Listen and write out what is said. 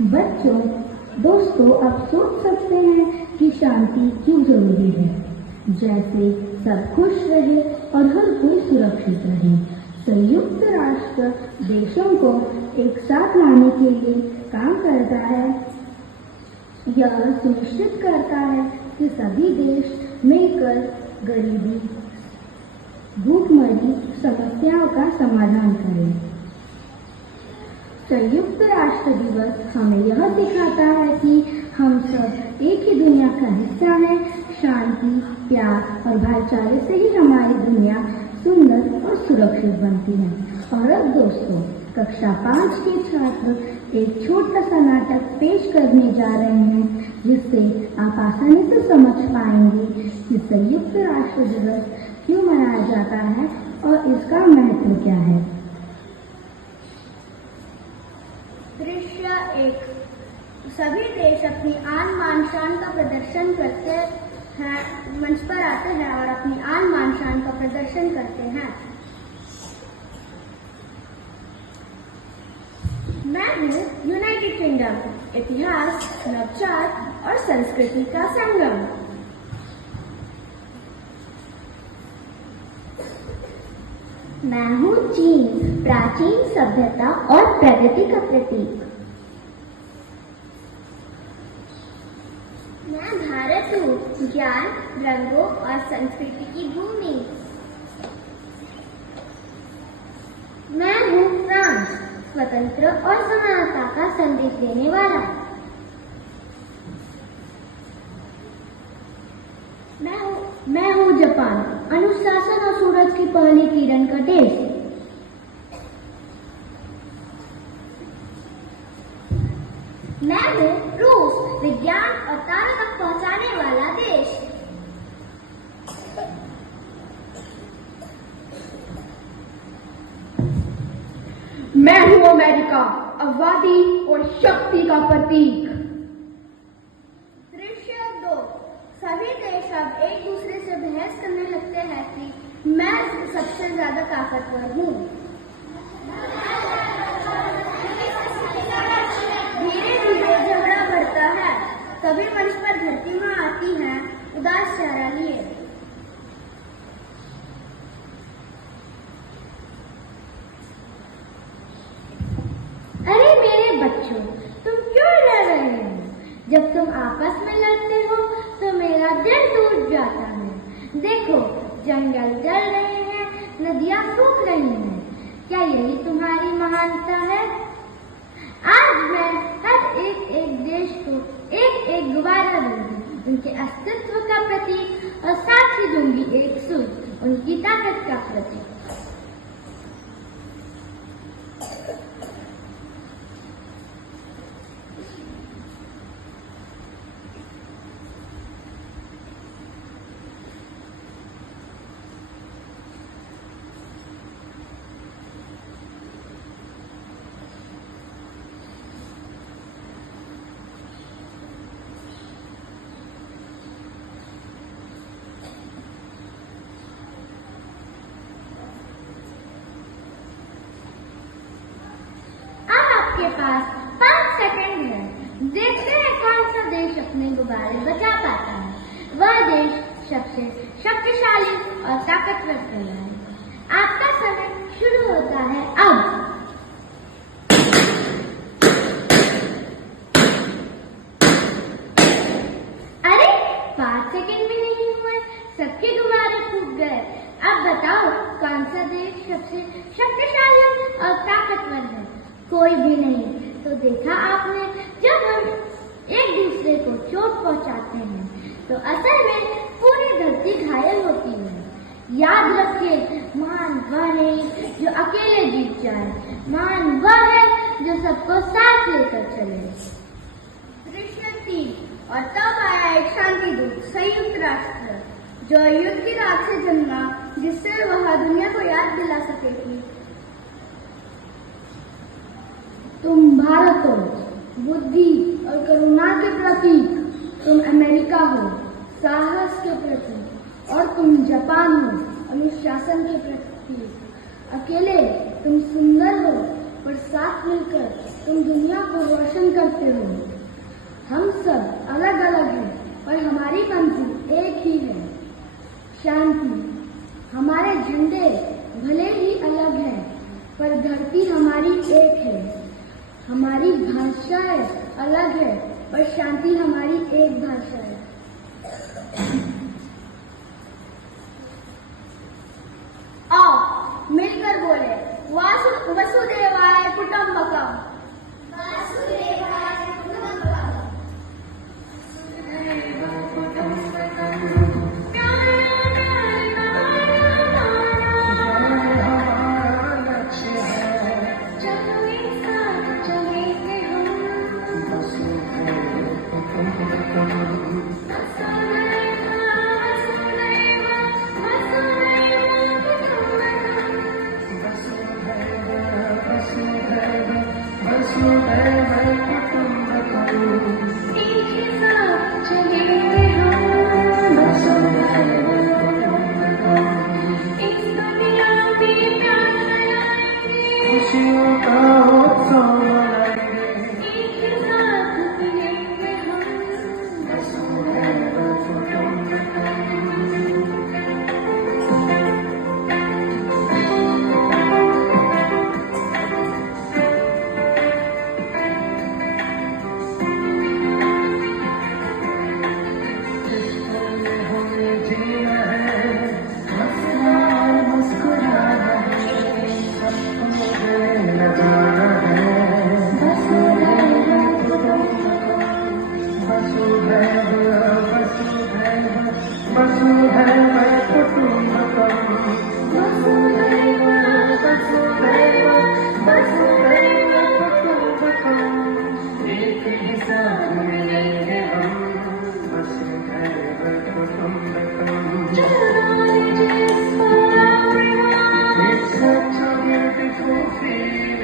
बच्चों, दोस्तों, आप सोच सकते हैं कि शांति क्यों जरूरी है। जैसे सब खुश रहे और हर कोई सुरक्षित रहे। संयुक्त राष्ट्र देशों को एक साथ लाने के लिए काम करता है। यह सुनिश्चित करता है कि सभी देश मिलकर गरीबी, भूखमरी समस्याओं का समाधान करें। संयुक्त राष्ट्र दिवस हमें यह सिखाता है कि हम सब एक ही दुनिया का हिस्सा हैं। शांति, प्यार और भाईचारे से ही हमारी दुनिया सुंदर और सुरक्षित बनती है। और अब दोस्तों, कक्षा 5 के छात्र एक छोटा सा नाटक पेश करने जा रहे हैं, जिससे आप आसानी से समझ पाएंगे कि संयुक्त राष्ट्र दिवस क्यों मनाया जाता है और इसका महत्व क्या है। दृश्य 1। सभी देश अपनी आन मान शान का प्रदर्शन करते हैं, मंच पर आते हैं और अपनी आन मान शान का प्रदर्शन करते हैं। मैं हूँ यूनाइटेड किंगडम, इतिहास, नवचार और संस्कृति का संगम। मैं हूँ चीन, प्राचीन सभ्यता और प्रगति का प्रतीक। मैं भारत हूँ, ज्ञान, रंगों और संस्कृति की भूमि। मैं हूँ फ्रांस, स्वतंत्र और समानता का संदेश देने वाला। मैं हूँ जापान, अनुशासन और सूरज की पहली किरण का देश। मैं हूँ रूस, विज्ञान और तारों तक पहुँचाने वाला देश। मैं हूँ अमेरिका, आजादी और शक्ति का प्रतीक। दृश्य 2। सभी देश अब एक दूसरे से बहस करने लगते हैं कि मैं सबसे ज्यादा ताकतवर हूँ। धीरे धीरे झगड़ा बढ़ता है। तभी मंच पर धरती माँ आती है, उदास चेहरा लिए। अरे मेरे बच्चों, तुम क्यों लड़ रहे हो? जब तुम आपस में लड़ते हो तो मेरा दिल टूट जाता है। देखो, जंगल जल रहे हैं, नदियाँ सूख रही हैं। क्या यही तुम्हारी महानता है? आज मैं हर एक देश को एक गुब्बारा दूंगी, उनके अस्तित्व का प्रतीक, और साथ ही दूंगी एक सूट, उनकी ताकत का प्रतीक। के पास 5 सेकंड है। देखते हैं कौन सा देश अपने गुब्बारे बचा पाता है। वह देश सबसे शक्तिशाली और ताकतवर कहलाए। आपका समय शुरू होता है अब। अरे 5 सेकंड भी नहीं हुए, सबके गुब्बारे फूट गए। अब बताओ कौन सा देश सबसे शक्तिशाली और ताकतवर है? कोई भी नहीं। तो देखा आपने, जब हम एक दूसरे को चोट पहुंचाते हैं तो असल में पूरी धरती घायल होती है। याद रखिए, महान वह नहीं जो अकेले जीत जाए, महान वह है जो सबको साथ लेकर चले। दृश्य 3। और तब आया एक शांति दूत, संयुक्त राष्ट्र, जो युद्ध की रात से जन्मा, जिससे वह दुनिया को याद दिला सकेगी। तुम भारत हो, बुद्धि और करुणा के प्रतीक। तुम अमेरिका हो, साहस के प्रतीक। और तुम जापान हो, अनुशासन के प्रतीक। अकेले तुम सुंदर हो, पर साथ मिलकर तुम दुनिया को रोशन करते हो। हम सब अलग अलग हैं पर हमारी मंजिल एक ही है, शांति। हमारे झंडे भले ही अलग हैं पर धरती हमारी एक है। हमारी भाषाएं अलग है पर शांति हमारी एक भाषा है। आओ मिलकर बोले वसुदेवाय कुटुंबकम। वसुदेवाय कुटुंबकम। It's such a beautiful feeling.